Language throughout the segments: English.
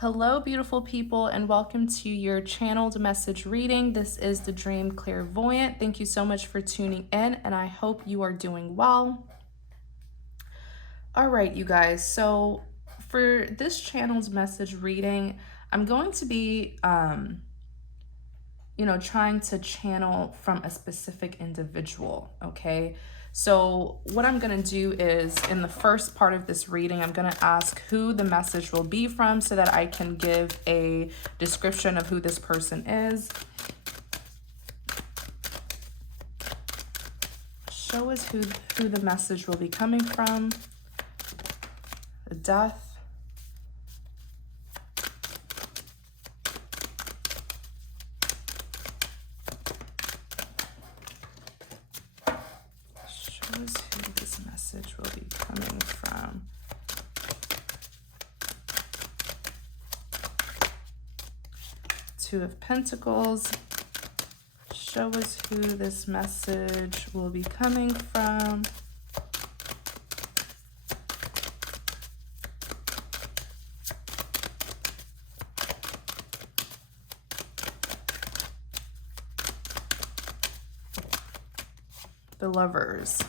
Hello, beautiful people, and welcome to your channeled message reading. This is the Dream Clairvoyant. Thank you so much for tuning in, and I hope you are doing well. All right, you guys. So for this channel's message reading, I'm going to be, trying to channel from a specific individual. Okay. So what I'm going to do is in the first part of this reading, I'm going to ask who the message will be from so that I can give a description of who this person is. Show us who the message will be coming from. The Death. Show us who this message will be coming from. Two of Pentacles. Show us who this message will be coming from. The Lovers.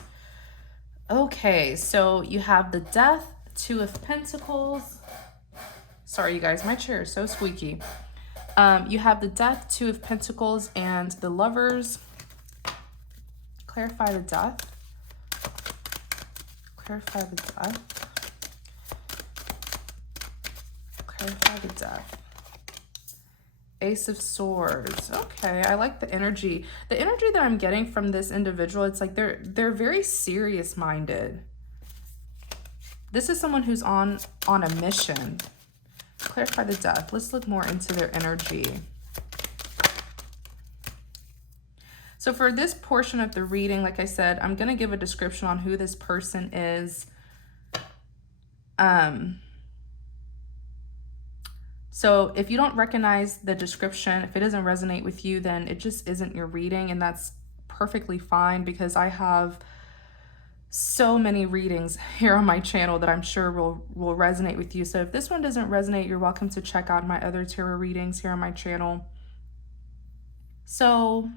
Okay, so you have the Death, Two of Pentacles. Sorry, you guys, my chair is so squeaky. You have the Death, Two of Pentacles, and the Lovers. Clarify the Death. Clarify the Death. Clarify the Death. Ace of Swords. Okay, I like the energy. The energy that I'm getting from this individual, it's like they're very serious-minded. This is someone who's on a mission. Clarify the Death. Let's look more into their energy. So for this portion of the reading, like I said, I'm going to give a description on who this person is. So if you don't recognize the description, if it doesn't resonate with you, then it just isn't your reading, and that's perfectly fine because I have so many readings here on my channel that I'm sure will resonate with you. So if this one doesn't resonate, you're welcome to check out my other tarot readings here on my channel. So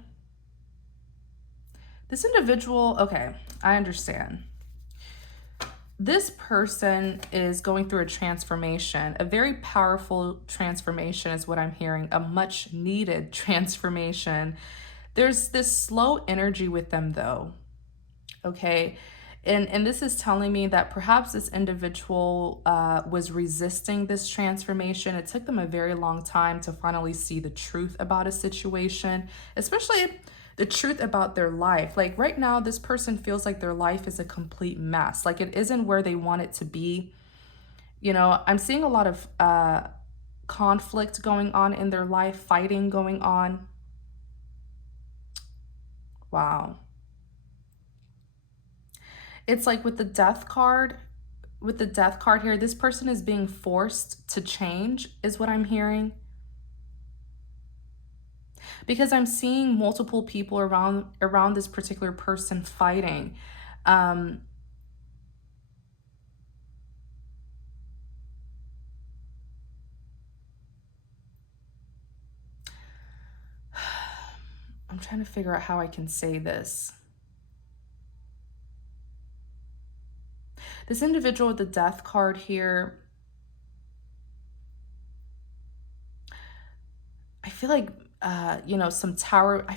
this individual, okay, I understand. This person is going through a transformation, a very powerful transformation is what I'm hearing, a much needed transformation. There's this slow energy with them though, okay? And this is telling me that perhaps this individual was resisting this transformation. It took them a very long time to finally see the truth about a situation, especially the truth about their life. Like right now, this person feels like their life is a complete mess. Like it isn't where they want it to be. You know, I'm seeing a lot of conflict going on in their life, fighting going on. Wow. It's like with the Death card here, this person is being forced to change is what I'm hearing. Because I'm seeing multiple people around this particular person fighting. I'm trying to figure out how I can say this. This individual with the Death card here, I feel like, I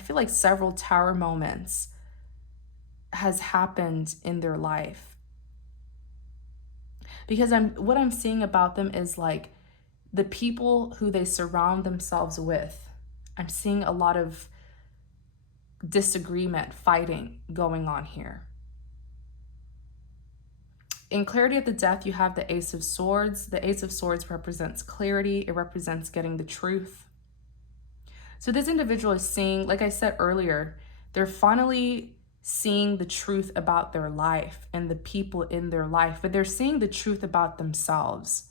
feel like several tower moments has happened in their life. Because what I'm seeing about them is like the people who they surround themselves with. I'm seeing a lot of disagreement, fighting going on here. In clarity of the Death, you have the Ace of Swords. The Ace of Swords represents clarity. It represents getting the truth. So this individual is seeing, like I said earlier, they're finally seeing the truth about their life and the people in their life, but they're seeing the truth about themselves.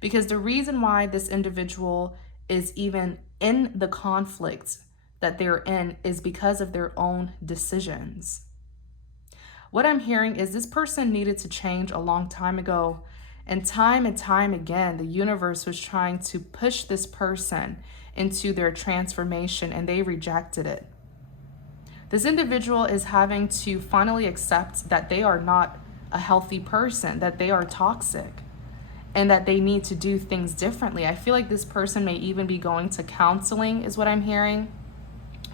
Because the reason why this individual is even in the conflict that they're in is because of their own decisions. What I'm hearing is this person needed to change a long time ago, And time again, the universe was trying to push this person into their transformation, and they rejected it. This individual is having to finally accept that they are not a healthy person, that they are toxic, and that they need to do things differently. I feel like this person may even be going to counseling, is what I'm hearing.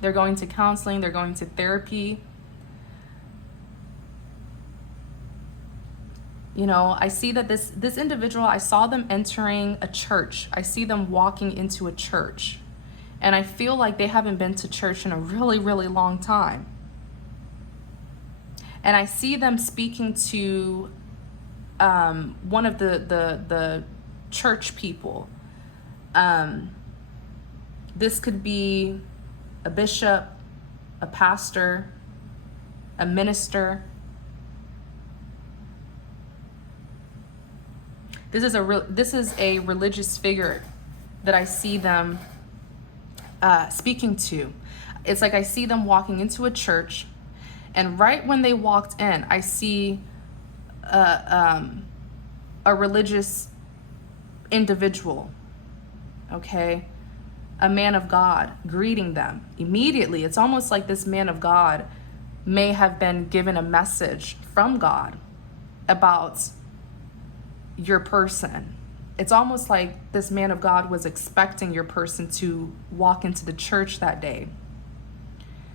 They're going to counseling, they're going to therapy. You know, I see that this individual, I saw them entering a church. I see them walking into a church. And I feel like they haven't been to church in a really, really long time. And I see them speaking to one of the church people. This could be a bishop, a pastor, a minister. This is a religious figure that I see them speaking to. It's like I see them walking into a church, and right when they walked in, I see a religious individual, okay, a man of God greeting them immediately. It's almost like this man of God may have been given a message from God about your person. It's almost like this man of God was expecting your person to walk into the church that day.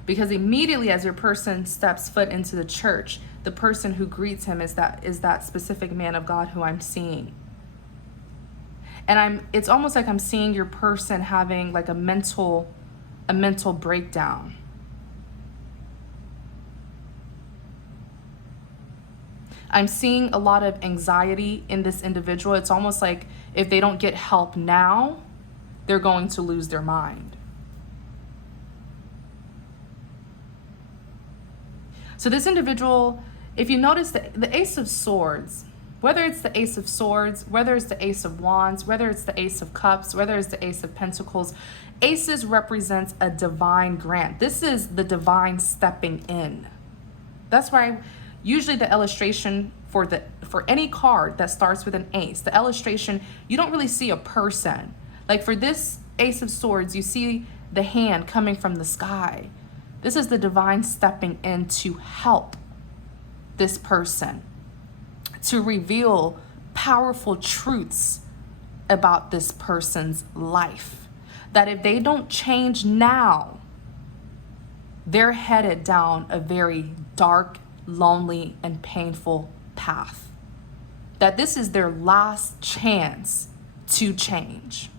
Because immediately as your person steps foot into the church, the person who greets him is that specific man of God who I'm seeing. And it's almost like I'm seeing your person having like a mental breakdown. I'm seeing a lot of anxiety in this individual. It's almost like if they don't get help now, they're going to lose their mind. So this individual, if you notice the Ace of Swords, whether it's the Ace of Swords, whether it's the Ace of Wands, whether it's the Ace of Cups, whether it's the Ace of Pentacles, aces represents a divine grant. This is the divine stepping in. That's why usually the illustration for any card that starts with an ace, the illustration, you don't really see a person. Like for this Ace of Swords, you see the hand coming from the sky. This is the divine stepping in to help this person, to reveal powerful truths about this person's life. That if they don't change now, they're headed down a very dark, lonely, and painful path. That this is their last chance to change.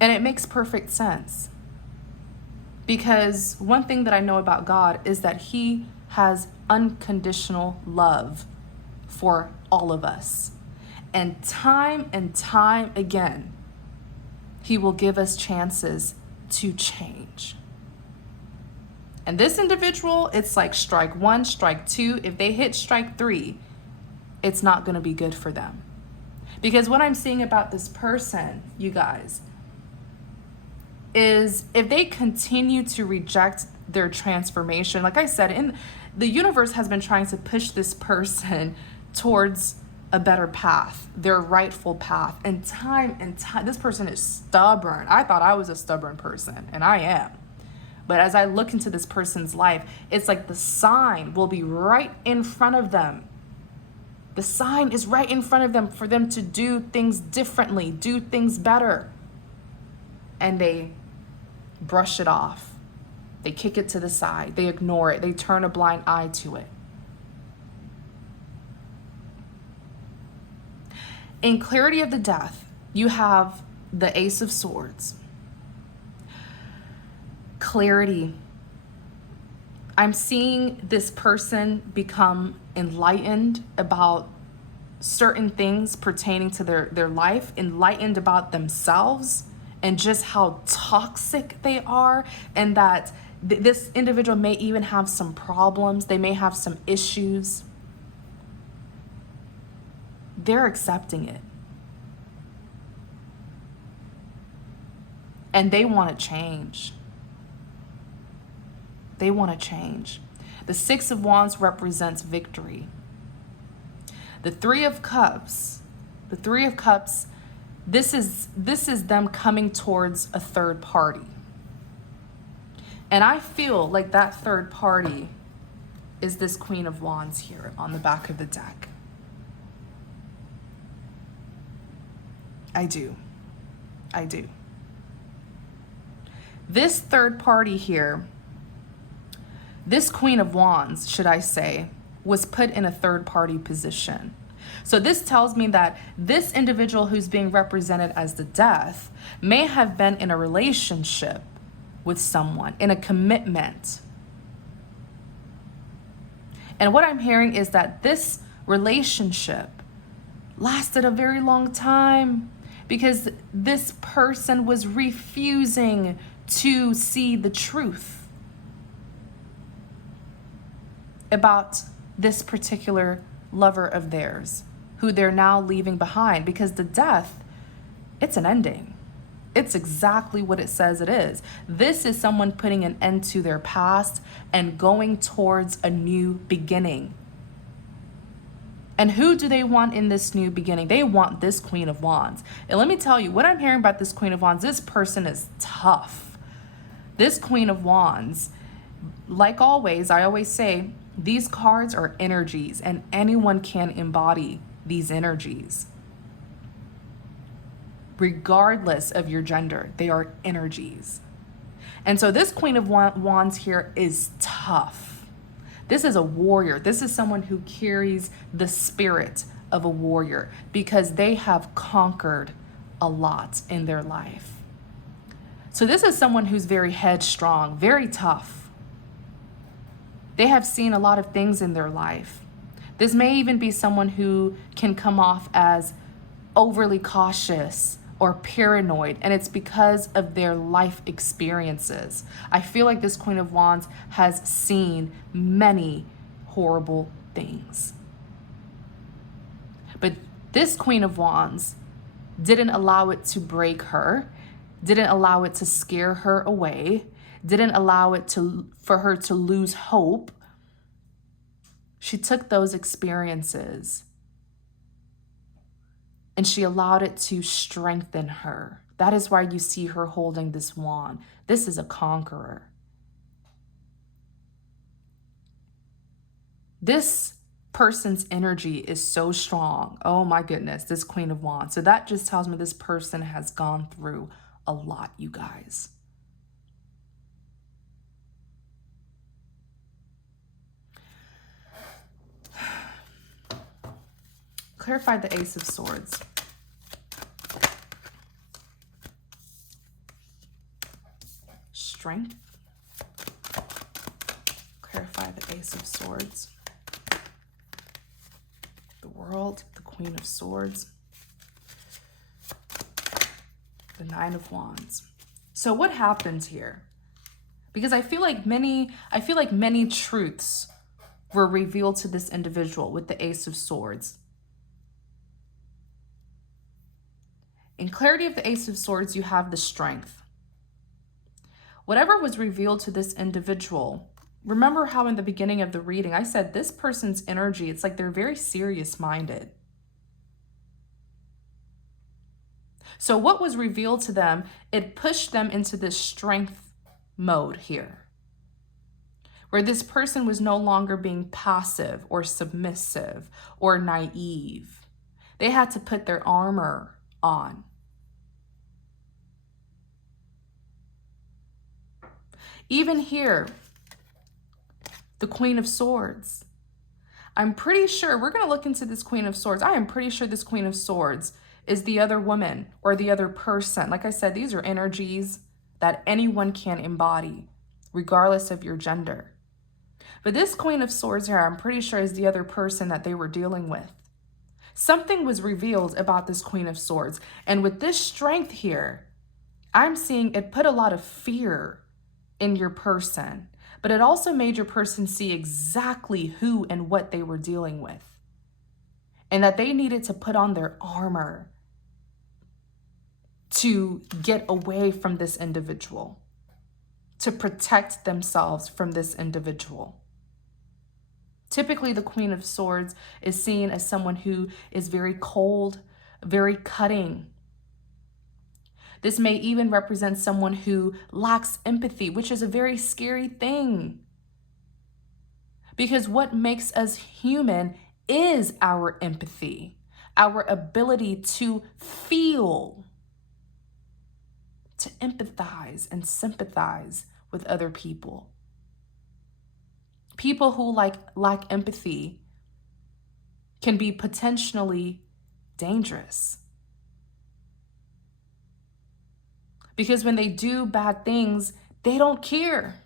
And it makes perfect sense. Because one thing that I know about God is that He has unconditional love for all of us. And time again, He will give us chances to change. And this individual, it's like strike one, strike two. If they hit strike three, it's not going to be good for them. Because what I'm seeing about this person, you guys, is if they continue to reject their transformation, like I said, the universe has been trying to push this person towards a better path, their rightful path. And time, this person is stubborn. I thought I was a stubborn person, and I am. But as I look into this person's life, it's like the sign will be right in front of them. The sign is right in front of them for them to do things differently, do things better. And they brush it off. They kick it to the side. They ignore it. They turn a blind eye to it. In clarity of the death, you have the Ace of Swords. Clarity. I'm seeing this person become enlightened about certain things pertaining to their life, enlightened about themselves and just how toxic they are, and that this individual may even have some problems. They may have some issues. They're accepting it. And they want to change. They want to change. The Six of Wands represents victory. The Three of Cups, this is them coming towards a third party. And I feel like that third party is this Queen of Wands here on the back of the deck. I do. This third party here, this Queen of Wands, should I say, was put in a third party position. So this tells me that this individual who's being represented as the Death may have been in a relationship with someone, in a commitment. And what I'm hearing is that this relationship lasted a very long time because this person was refusing to see the truth about this particular lover of theirs, who they're now leaving behind, because the Death, it's an ending. It's exactly what it says it is. This is someone putting an end to their past and going towards a new beginning. And who do they want in this new beginning? They want this Queen of Wands. And let me tell you, what I'm hearing about this Queen of Wands, this person is tough. This Queen of Wands, like always, I always say, these cards are energies and anyone can embody these energies. Regardless of your gender, they are energies. And so this Queen of Wands here is tough. This is a warrior. This is someone who carries the spirit of a warrior because they have conquered a lot in their life. So this is someone who's very headstrong, very tough. They have seen a lot of things in their life. This may even be someone who can come off as overly cautious or paranoid, and it's because of their life experiences. I feel like this Queen of Wands has seen many horrible things. But this Queen of Wands didn't allow it to break her, didn't allow it to scare her away, didn't allow it for her to lose hope. She took those experiences and she allowed it to strengthen her. That is why you see her holding this wand. This is a conqueror. This person's energy is so strong. Oh my goodness, this Queen of Wands. So that just tells me this person has gone through a lot, you guys. Clarify the Ace of Swords. Strength. Clarify the Ace of Swords. The World, the Queen of Swords. The Nine of Wands. So what happens here? Because I feel like many truths were revealed to this individual with the Ace of Swords. In clarity of the Ace of Swords, you have the strength. Whatever was revealed to this individual, remember how in the beginning of the reading, I said this person's energy, it's like they're very serious-minded. So what was revealed to them, it pushed them into this strength mode here, where this person was no longer being passive or submissive or naive. They had to put their armor on. Even here, the Queen of Swords. I'm pretty sure, we're going to look into this Queen of Swords. I am pretty sure this Queen of Swords is the other woman or the other person. Like I said, these are energies that anyone can embody, regardless of your gender. But this Queen of Swords here, I'm pretty sure is the other person that they were dealing with. Something was revealed about this Queen of Swords. And with this strength here, I'm seeing it put a lot of fear in your person, but it also made your person see exactly who and what they were dealing with, and that they needed to put on their armor to get away from this individual, to protect themselves from this individual. Typically, the Queen of Swords is seen as someone who is very cold, very cutting. This may even represent someone who lacks empathy, which is a very scary thing. Because what makes us human is our empathy, our ability to feel, to empathize and sympathize with other people. People who lack empathy can be potentially dangerous. Because when they do bad things, they don't care.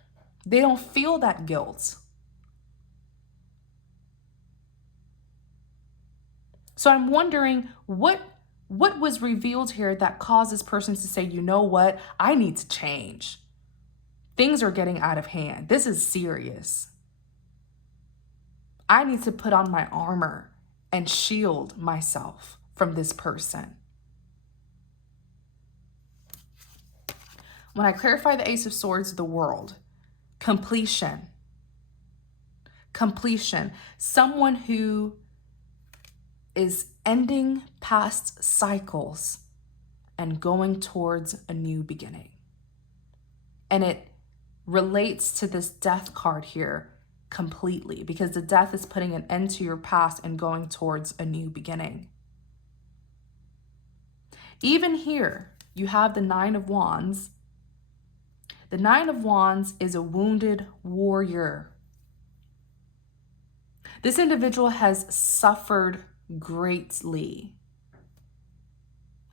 They don't feel that guilt. So I'm wondering what was revealed here that caused this person to say, you know what, I need to change. Things are getting out of hand. This is serious. I need to put on my armor and shield myself from this person. When I clarify the Ace of Swords, the world, completion. Someone who is ending past cycles and going towards a new beginning. And it relates to this death card here completely, because the death is putting an end to your past and going towards a new beginning. Even here, you have the Nine of Wands. The Nine of Wands is a wounded warrior. This individual has suffered greatly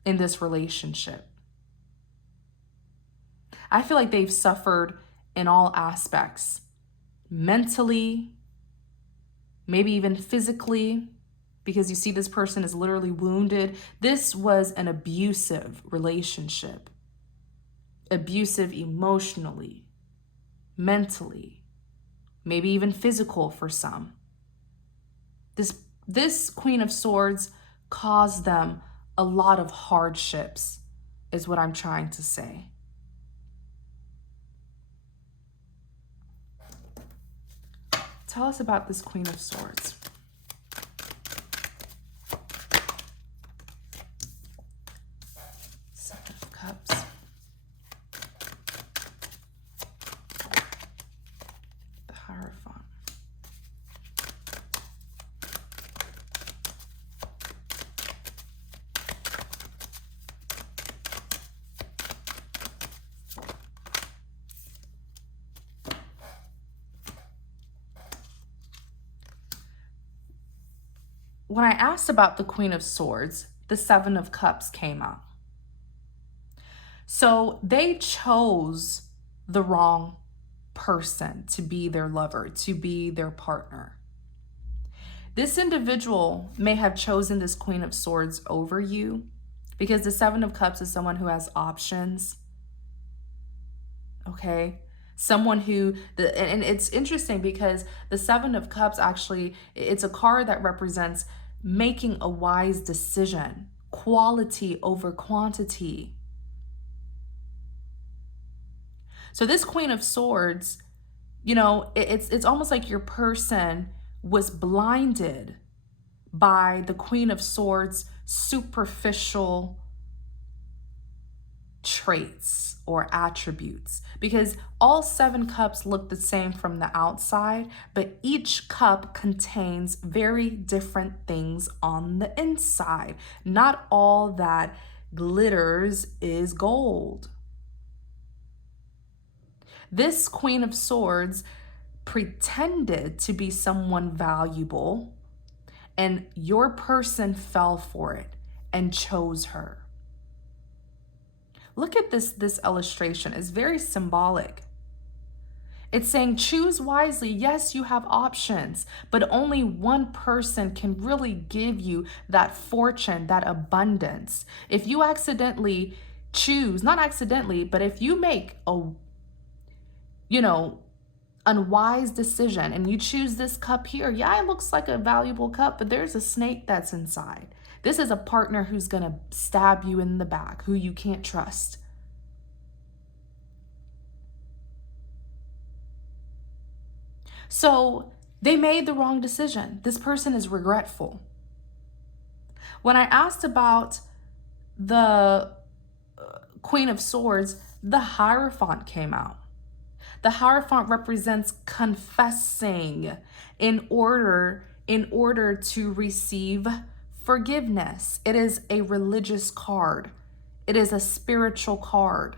in this relationship. I feel like they've suffered in all aspects, mentally, maybe even physically, because you see this person is literally wounded. This was an abusive relationship, abusive emotionally, mentally, maybe even physical for some. This Queen of Swords caused them a lot of hardships, is what I'm trying to say. Tell us about this Queen of Swords. Seven of Cups. The Hierophant. When I asked about the Queen of Swords, the Seven of Cups came out. So they chose the wrong person to be their lover, to be their partner. This individual may have chosen this Queen of Swords over you, because the Seven of Cups is someone who has options. Okay? Someone who, and it's interesting because the Seven of Cups actually, it's a card that represents making a wise decision, quality over quantity. So this Queen of Swords, you know, it's almost like your person was blinded by the Queen of Swords' superficial traits or attributes, because all seven cups look the same from the outside, but each cup contains very different things on the inside. Not all that glitters is gold. This Queen of Swords pretended to be someone valuable, and your person fell for it and chose her. Look at this illustration. It's very symbolic. It's saying choose wisely. Yes, you have options, but only one person can really give you that fortune, that abundance. If you accidentally choose, not accidentally, but if you make a, unwise decision and you choose this cup here, yeah, it looks like a valuable cup, but there's a snake that's inside. This is a partner who's going to stab you in the back, who you can't trust. So They made the wrong decision. This person is regretful. When I asked about the Queen of Swords, the hierophant came out. The hierophant represents confessing in order to receive forgiveness. It is a religious card. It is a spiritual card.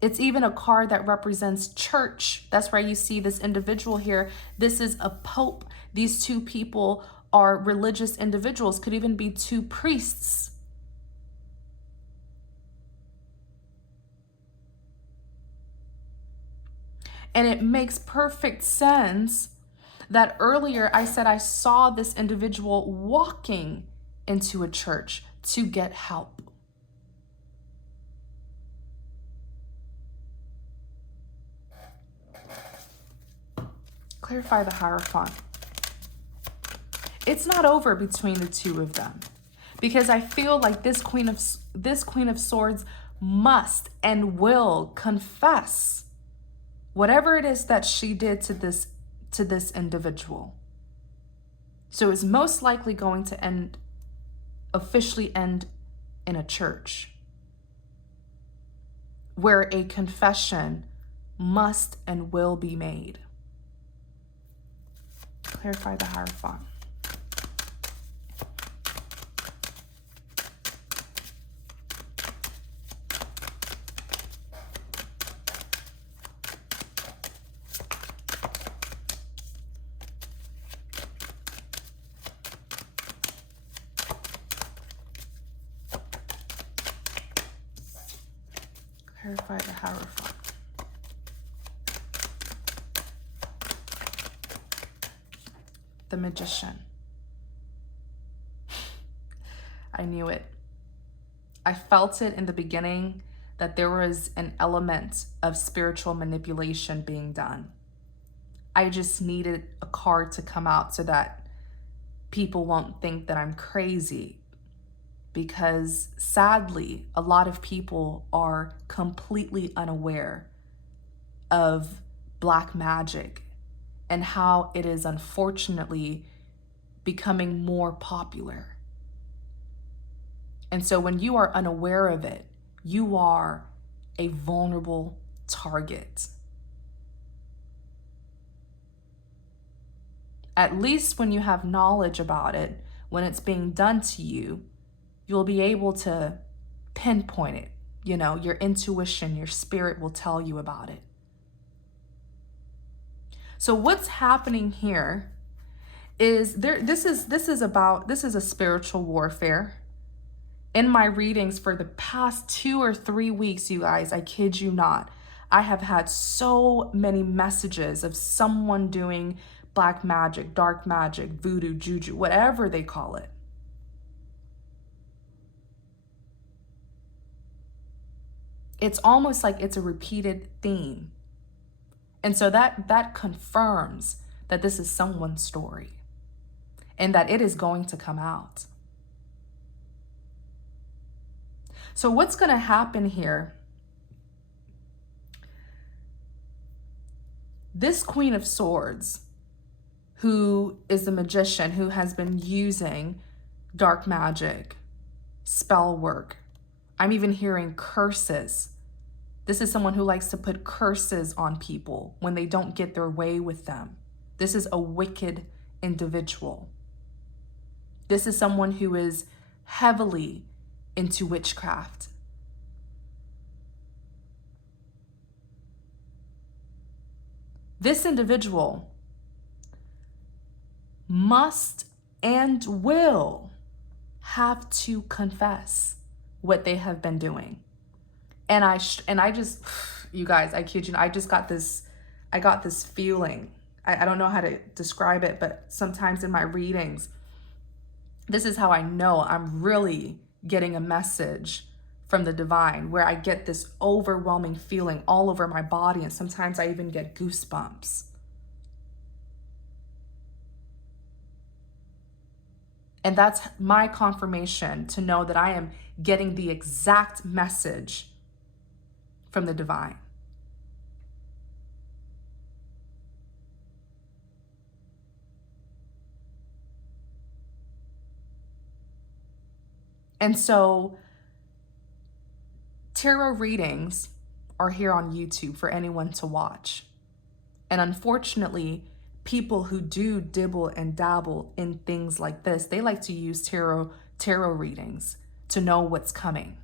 It's even a card that represents church. That's why you see this individual here. This is a pope. These two people are religious individuals, could even be two priests. And it makes perfect sense that earlier I said I saw this individual walking into a church to get help. Clarify the hierophant. It's not over between the two of them, because I feel like this Queen of Swords must and will confess whatever it is that she did to this individual. So it's most likely going to officially end in a church where a confession must and will be made. Clarify the hierophant. Clarify the hierophant. The Magician. I knew it. I felt it in the beginning that there was an element of spiritual manipulation being done. I just needed a card to come out so that people won't think that I'm crazy. Because sadly, a lot of people are completely unaware of black magic and how it is unfortunately becoming more popular. And so when you are unaware of it, you are a vulnerable target. At least when you have knowledge about it, when it's being done to you, you'll be able to pinpoint it. You know, your intuition, your spirit will tell you about it. So what's happening here is this is a spiritual warfare. In my readings for the past 2 or 3 weeks, you guys, I kid you not, I have had so many messages of someone doing black magic, dark magic, voodoo, juju, whatever they call it. It's almost like it's a repeated theme. And so that confirms that this is someone's story and that it is going to come out. So what's going to happen here? This Queen of Swords, who is the magician who has been using dark magic, spell work, I'm even hearing curses. This is someone who likes to put curses on people when they don't get their way with them. This is a wicked individual. This is someone who is heavily into witchcraft. This individual must and will have to confess what they have been doing. And I just, you guys, I kid you not, I got this feeling. I don't know how to describe it, but sometimes in my readings, this is how I know I'm really getting a message from the divine, where I get this overwhelming feeling all over my body, and sometimes I even get goosebumps. And that's my confirmation to know that I am getting the exact message from the divine. And so tarot readings are here on YouTube for anyone to watch. And unfortunately, people who do dibble and dabble in things like this, they like to use tarot readings to know what's coming.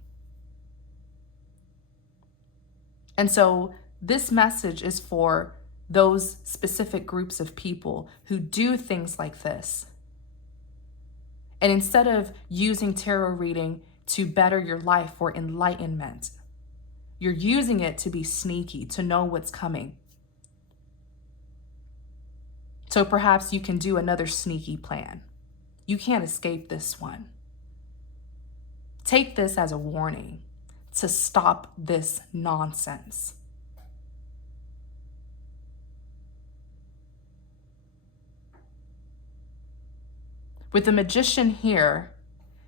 And so this message is for those specific groups of people who do things like this. And instead of using tarot reading to better your life for enlightenment, you're using it to be sneaky, to know what's coming. So perhaps you can do another sneaky plan. You can't escape this one. Take this as a warning to stop this nonsense. With the magician here,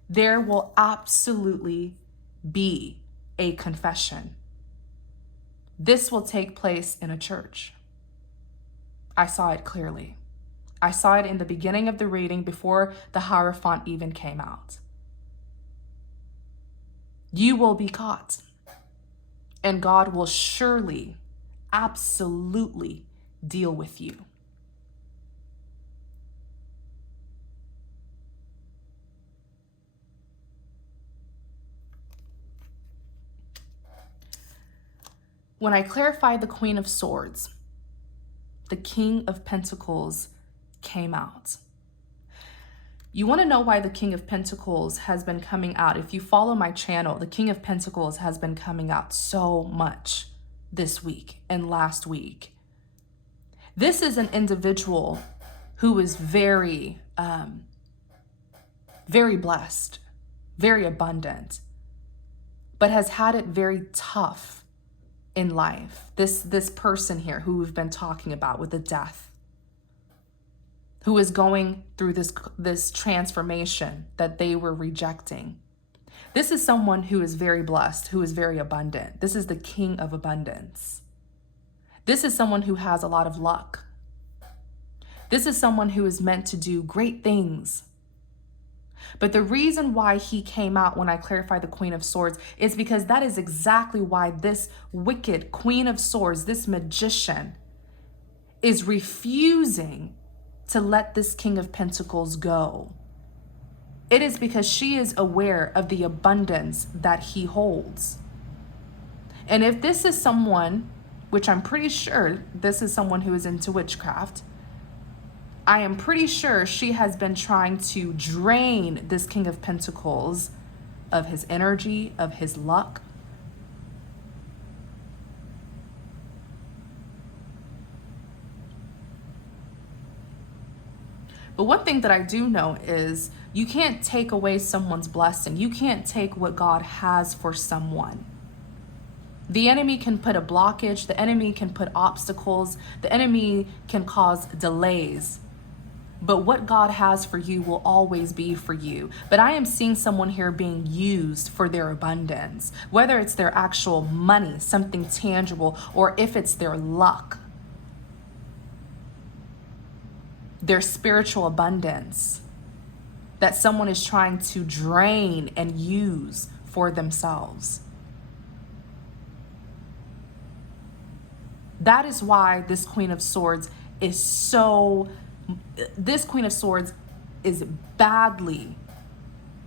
there will absolutely be a confession. This will take place in a church. I saw it clearly. I saw it in the beginning of the reading before the hierophant even came out. You will be caught, and God will surely, absolutely deal with you. When I clarified the Queen of Swords, the King of Pentacles came out. You want to know why the King of Pentacles has been coming out? If you follow my channel, the King of Pentacles has been coming out so much this week and last week. This is an individual who is very, very blessed, very abundant, but has had it very tough in life. This person here who we've been talking about with the death, who is going through this transformation that they were rejecting. This is someone who is very blessed, who is very abundant. This is the King of Abundance. This is someone who has a lot of luck. This is someone who is meant to do great things. But the reason why he came out when I clarified the Queen of Swords is because that is exactly why this wicked Queen of Swords, this magician, is refusing to let this King of Pentacles go. It is because she is aware of the abundance that he holds. And if this is someone, which I'm pretty sure this is someone who is into witchcraft, I am pretty sure she has been trying to drain this King of Pentacles of his energy, of his luck. But one thing that I do know is you can't take away someone's blessing. You can't take what God has for someone. The enemy can put a blockage. The enemy can put obstacles. The enemy can cause delays. But what God has for you will always be for you. But I am seeing someone here being used for their abundance, whether it's their actual money, something tangible, or if it's their luck, their spiritual abundance that someone is trying to drain and use for themselves. That is why this Queen of Swords is badly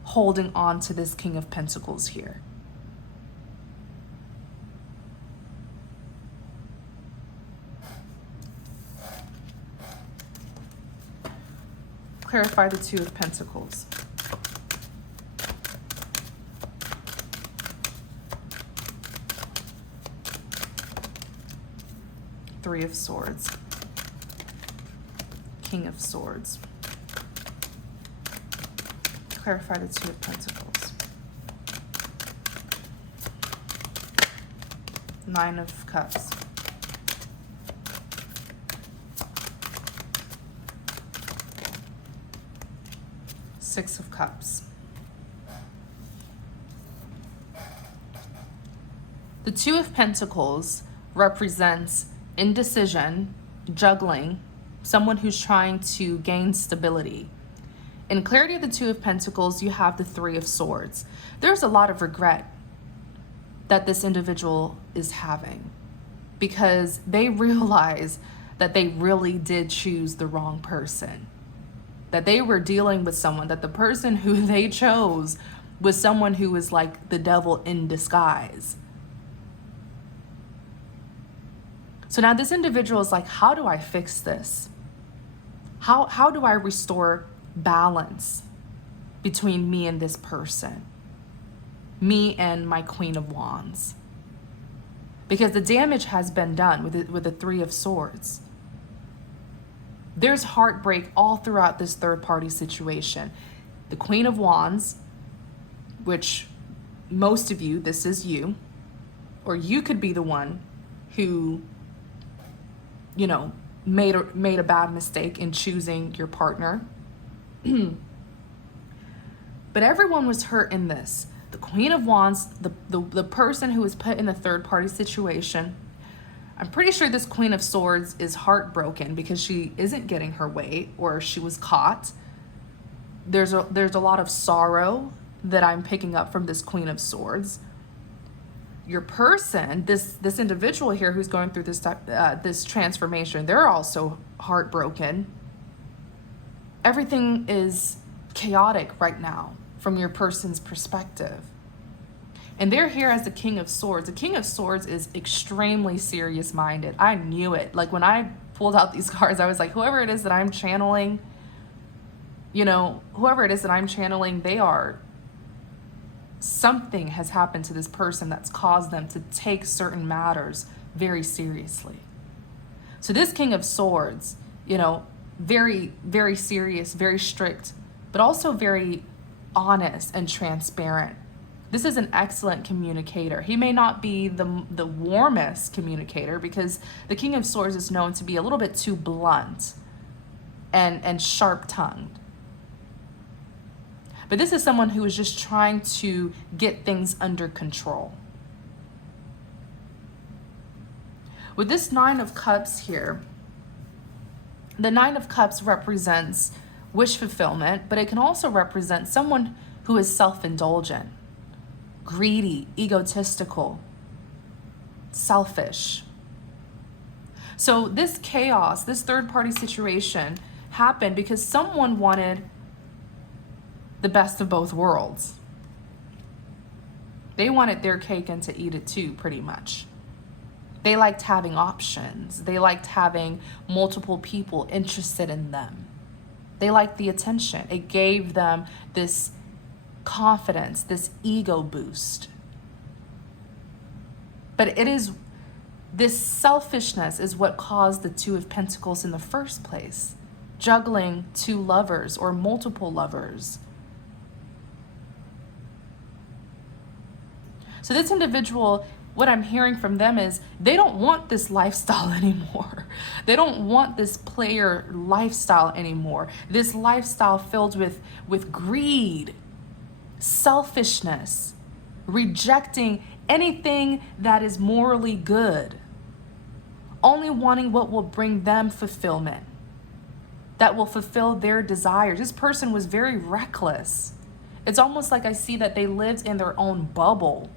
holding on to this King of Pentacles here. Clarify the Two of Pentacles. Three of Swords. King of Swords. Clarify the Two of Pentacles. Nine of Cups. Six of Cups. The Two of Pentacles represents indecision, juggling, someone who's trying to gain stability. In clarity of the Two of Pentacles, you have the Three of Swords. There's a lot of regret that this individual is having because they realize that they really did choose the wrong person, that they were dealing with someone, that the person who they chose was someone who was like the devil in disguise. So now this individual is like, how do I fix this? How do I restore balance between me and this person? Me and my Queen of Wands. Because the damage has been done with the Three of Swords. There's heartbreak all throughout this third party situation. The Queen of Wands, which most of you, this is you, or you could be the one who, you know, made a bad mistake in choosing your partner. But everyone was hurt in this. The Queen of Wands, the person who was put in the third party situation, I'm pretty sure this Queen of Swords is heartbroken because she isn't getting her way, or she was caught. There's a lot of sorrow that I'm picking up from this Queen of Swords. Your person, this individual here who's going through this transformation, they're also heartbroken. Everything is chaotic right now from your person's perspective. And they're here as the King of Swords. The King of Swords is extremely serious-minded. I knew it. Like when I pulled out these cards, I was like, whoever it is that I'm channeling, you know, whoever it is that I'm channeling, something has happened to this person that's caused them to take certain matters very seriously. So this King of Swords, you know, very, very serious, very strict, but also very honest and transparent. This is an excellent communicator. He may not be the warmest communicator because the King of Swords is known to be a little bit too blunt and sharp-tongued. But this is someone who is just trying to get things under control. With this Nine of Cups here, the Nine of Cups represents wish fulfillment, but it can also represent someone who is self-indulgent, greedy, egotistical, selfish. So this chaos, this third-party situation happened because someone wanted the best of both worlds. They wanted their cake and to eat it too, pretty much. They liked having options. They liked having multiple people interested in them. They liked the attention. It gave them this confidence, this ego boost. But it is this selfishness is what caused the Two of Pentacles in the first place. Juggling two lovers or multiple lovers. So this individual, what I'm hearing from them is they don't want this lifestyle anymore. They don't want this player lifestyle anymore. This lifestyle filled with greed, selfishness, rejecting anything that is morally good, only wanting what will bring them fulfillment, that will fulfill their desires. This person was very reckless. It's almost like I see that they lived in their own bubble.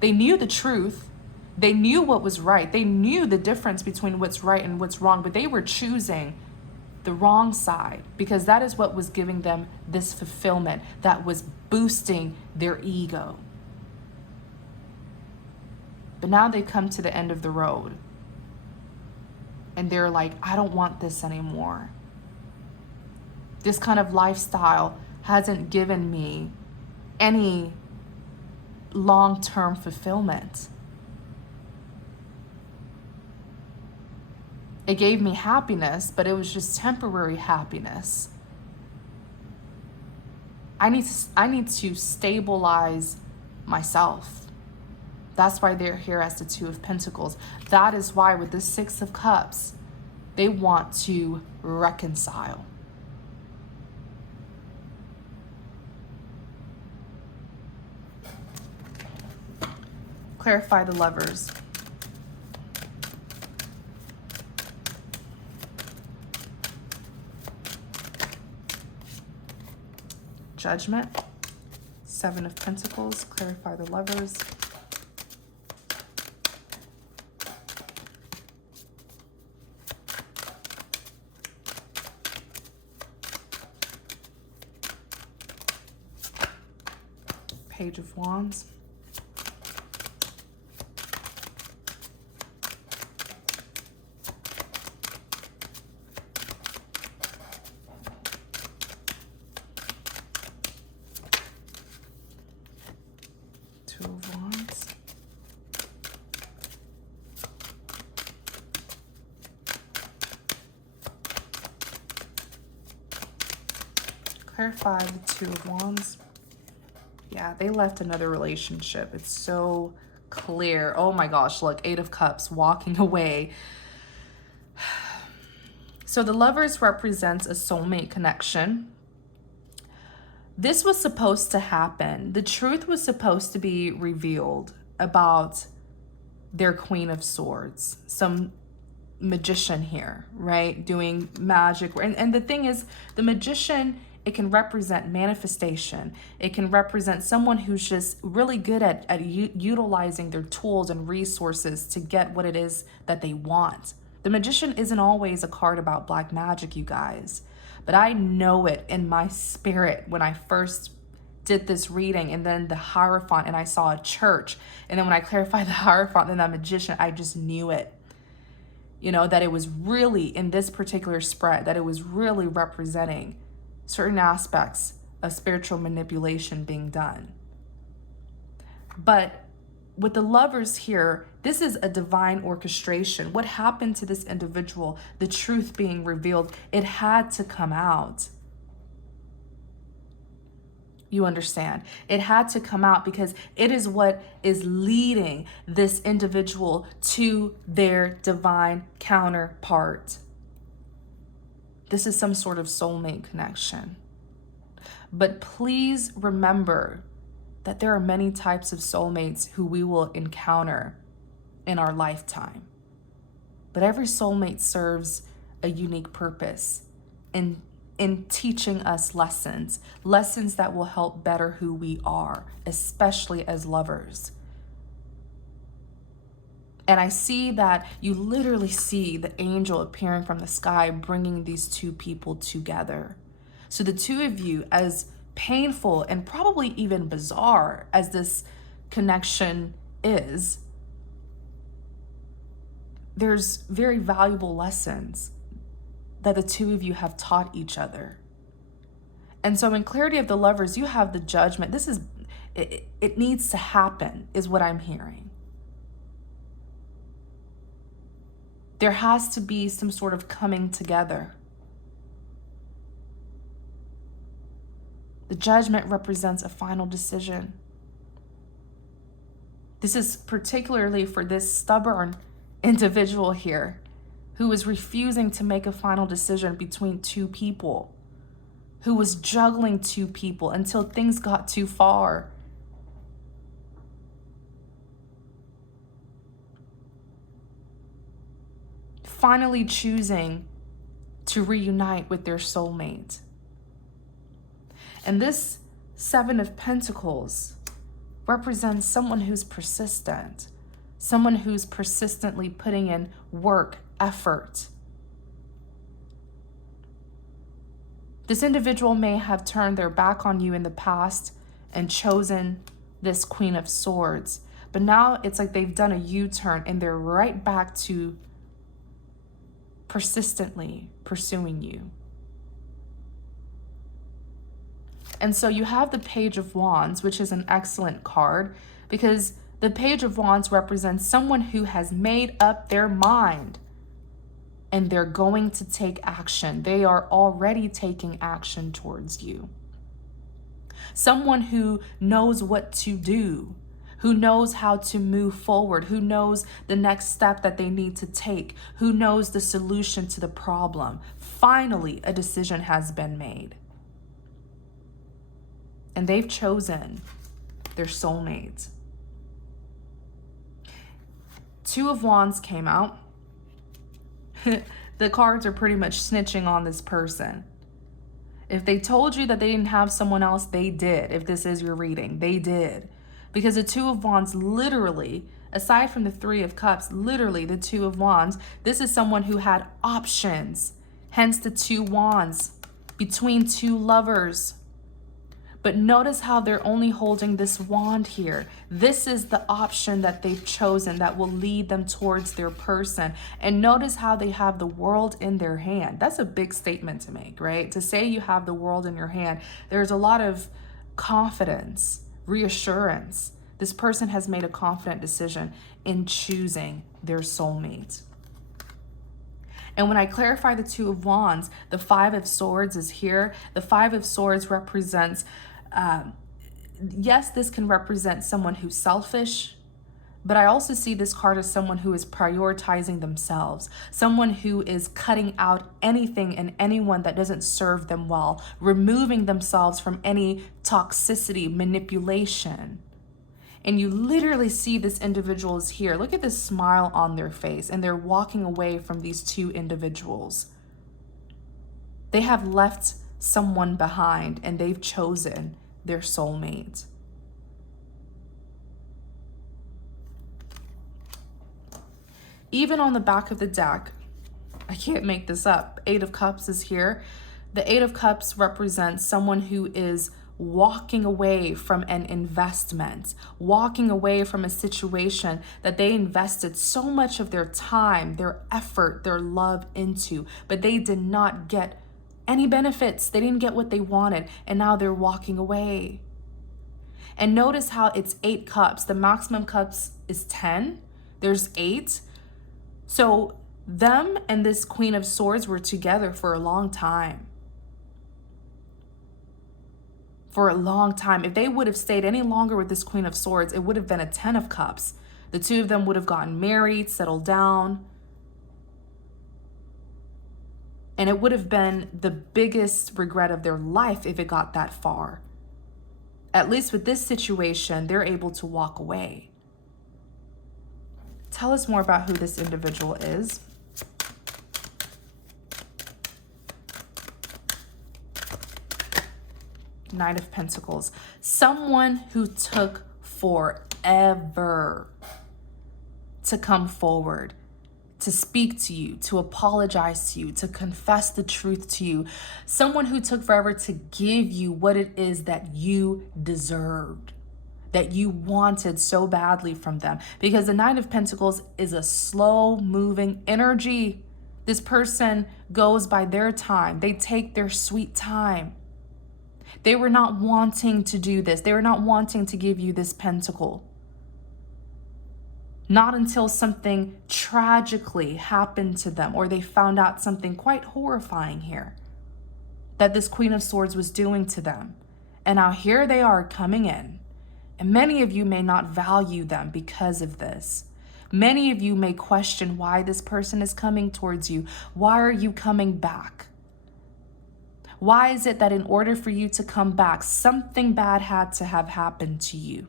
They knew the truth. They knew what was right. They knew the difference between what's right and what's wrong, but they were choosing the wrong side because that is what was giving them this fulfillment, that was boosting their ego. But now they come to the end of the road and they're like, I don't want this anymore. This kind of lifestyle hasn't given me any long-term fulfillment. It gave me happiness, but it was just temporary happiness. I need to stabilize myself. That's why they're here as the Two of Pentacles. That is why with the Six of Cups, they want to reconcile. Clarify the Lovers. Judgment. Seven of Pentacles, clarify the Lovers. Page of Wands. Two of Wands. Clarify the Two of Wands. Yeah, they left another relationship. It's so clear. Oh my gosh, look, Eight of Cups, walking away. So the Lovers represents a soulmate connection. This was supposed to happen. The truth was supposed to be revealed about their Queen of Swords. Some magician here, right? Doing magic. And the thing is, the magician, it can represent manifestation. It can represent someone who's just really good at utilizing their tools and resources to get what it is that they want. The magician isn't always a card about black magic, you guys. But I know it in my spirit when I first did this reading, and then the hierophant, and I saw a church. And then when I clarified the hierophant and that magician, I just knew it. You know, that it was really, in this particular spread, that it was really representing certain aspects of spiritual manipulation being done. But with the Lovers here, this is a divine orchestration. What happened to this individual, the truth being revealed, it had to come out. You understand? It had to come out because it is what is leading this individual to their divine counterpart. This is some sort of soulmate connection. But please remember that there are many types of soulmates who we will encounter in our lifetime. But every soulmate serves a unique purpose in teaching us lessons that will help better who we are, especially as lovers. And I see that you literally see the angel appearing from the sky, bringing these two people together. So the two of you, as painful and probably even bizarre as this connection is, there's very valuable lessons that the two of you have taught each other. And so in clarity of the Lovers, you have the Judgment. This is, it needs to happen, is what I'm hearing. There has to be some sort of coming together. The Judgment represents a final decision. This is particularly for this stubborn individual here who was refusing to make a final decision between two people, who was juggling two people until things got too far. Finally choosing to reunite with their soulmate. And this Seven of Pentacles represents someone who's persistent, someone who's persistently putting in work, effort. This individual may have turned their back on you in the past and chosen this Queen of Swords, but now it's like they've done a U-turn and they're right back to persistently pursuing you. And so you have the Page of Wands, which is an excellent card because the Page of Wands represents someone who has made up their mind and they're going to take action. They are already taking action towards you. Someone who knows what to do, who knows how to move forward, who knows the next step that they need to take, who knows the solution to the problem. Finally, a decision has been made. And they've chosen their soulmate. Two of Wands came out. The cards are pretty much snitching on this person. If they told you that they didn't have someone else, they did. If this is your reading, they did. Because the Two of Wands literally, aside from the Three of Cups, literally the Two of Wands, this is someone who had options. Hence the Two Wands between two lovers. But notice how they're only holding this wand here. This is the option that they've chosen that will lead them towards their person. And notice how they have the world in their hand. That's a big statement to make, right? To say you have the world in your hand, there's a lot of confidence, reassurance. This person has made a confident decision in choosing their soulmate. And when I clarify the Two of Wands, the Five of Swords is here. The Five of Swords represents, yes, this can represent someone who's selfish, but I also see this card as someone who is prioritizing themselves, someone who is cutting out anything and anyone that doesn't serve them well, removing themselves from any toxicity, manipulation. And you literally see this individual is here. Look at this smile on their face, and they're walking away from these two individuals. They have left someone behind, and they've chosen their soulmate. Even on the back of the deck, I can't make this up, Eight of Cups is here. The Eight of Cups represents someone who is walking away from an investment, walking away from a situation that they invested so much of their time, their effort, their love into, but they did not get any benefits. They didn't get what they wanted, and now they're walking away. And notice how it's 8 cups. The maximum cups is 10. There's 8. So them and this Queen of Swords were together for a long time. For a long time. If they would have stayed any longer with this Queen of Swords, it would have been a 10 of Cups. The two of them would have gotten married, settled down. And it would have been the biggest regret of their life if it got that far. At least with this situation, they're able to walk away. Tell us more about who this individual is. Nine of Pentacles. Someone who took forever to come forward, to speak to you, to apologize to you, to confess the truth to you. Someone who took forever to give you what it is that you deserved, that you wanted so badly from them. Because the Nine of Pentacles is a slow moving energy. This person goes by their time. They take their sweet time. They were not wanting to do this. They were not wanting to give you this pentacle. Not until something tragically happened to them, or they found out something quite horrifying here that this Queen of Swords was doing to them. And now here they are coming in. And many of you may not value them because of this. Many of you may question why this person is coming towards you. Why are you coming back? Why is it that in order for you to come back, something bad had to have happened to you?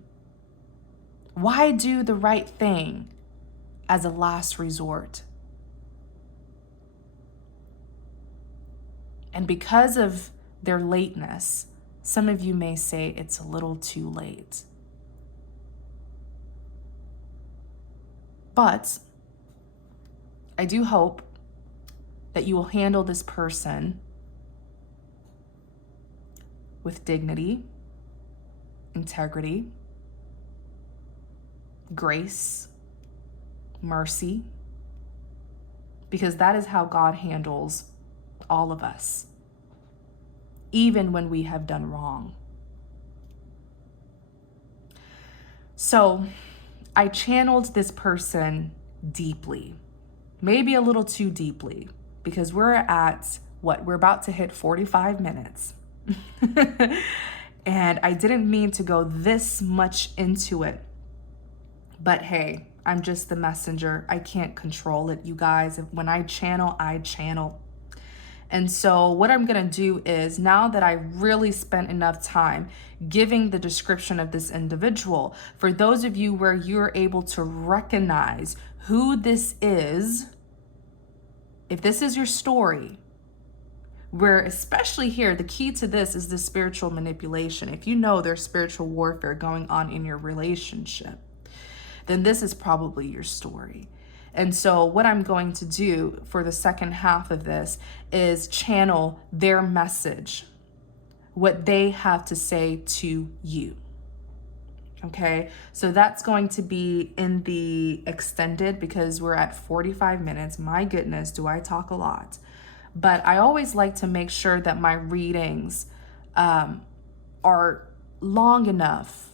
Why do the right thing as a last resort? And because of their lateness, some of you may say it's a little too late. But I do hope that you will handle this person with dignity, integrity, grace, mercy, because that is how God handles all of us, even when we have done wrong. So I channeled this person deeply, maybe a little too deeply, because we're at what? We're about to hit 45 minutes. And I didn't mean to go this much into it. But hey, I'm just the messenger. I can't control it, you guys. When I channel, I channel. And so what I'm going to do is, now that I really spent enough time giving the description of this individual, for those of you where you're able to recognize who this is, if this is your story, Where, especially here, the key to this is the spiritual manipulation. If you know there's spiritual warfare going on in your relationship, then this is probably your story. And so what I'm going to do for the second half of this is channel their message, what they have to say to you. Okay, so that's going to be in the extended, because we're at 45 minutes. My goodness, do I talk a lot? But I always like to make sure that my readings are long enough,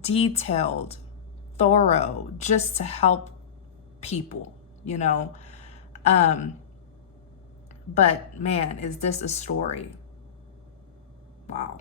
detailed, thorough, just to help people, you know. But man, is this a story? Wow.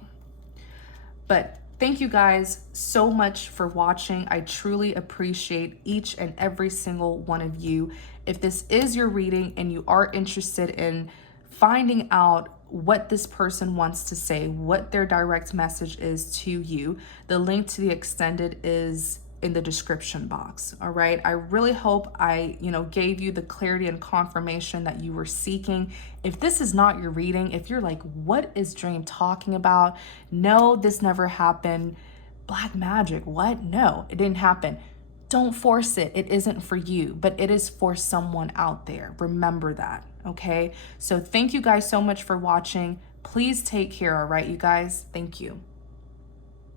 But thank you guys so much for watching. I truly appreciate each and every single one of you. If this is your reading and you are interested in finding out what this person wants to say, what their direct message is to you, the link to the extended is in the description box. All right. I really hope I, gave you the clarity and confirmation that you were seeking. If this is not your reading, if you're like, what is Dream talking about? No, this never happened. Black magic. What? No, it didn't happen. Don't force it. It isn't for you, but it is for someone out there. Remember that. Okay. So thank you guys so much for watching. Please take care. All right, you guys. Thank you.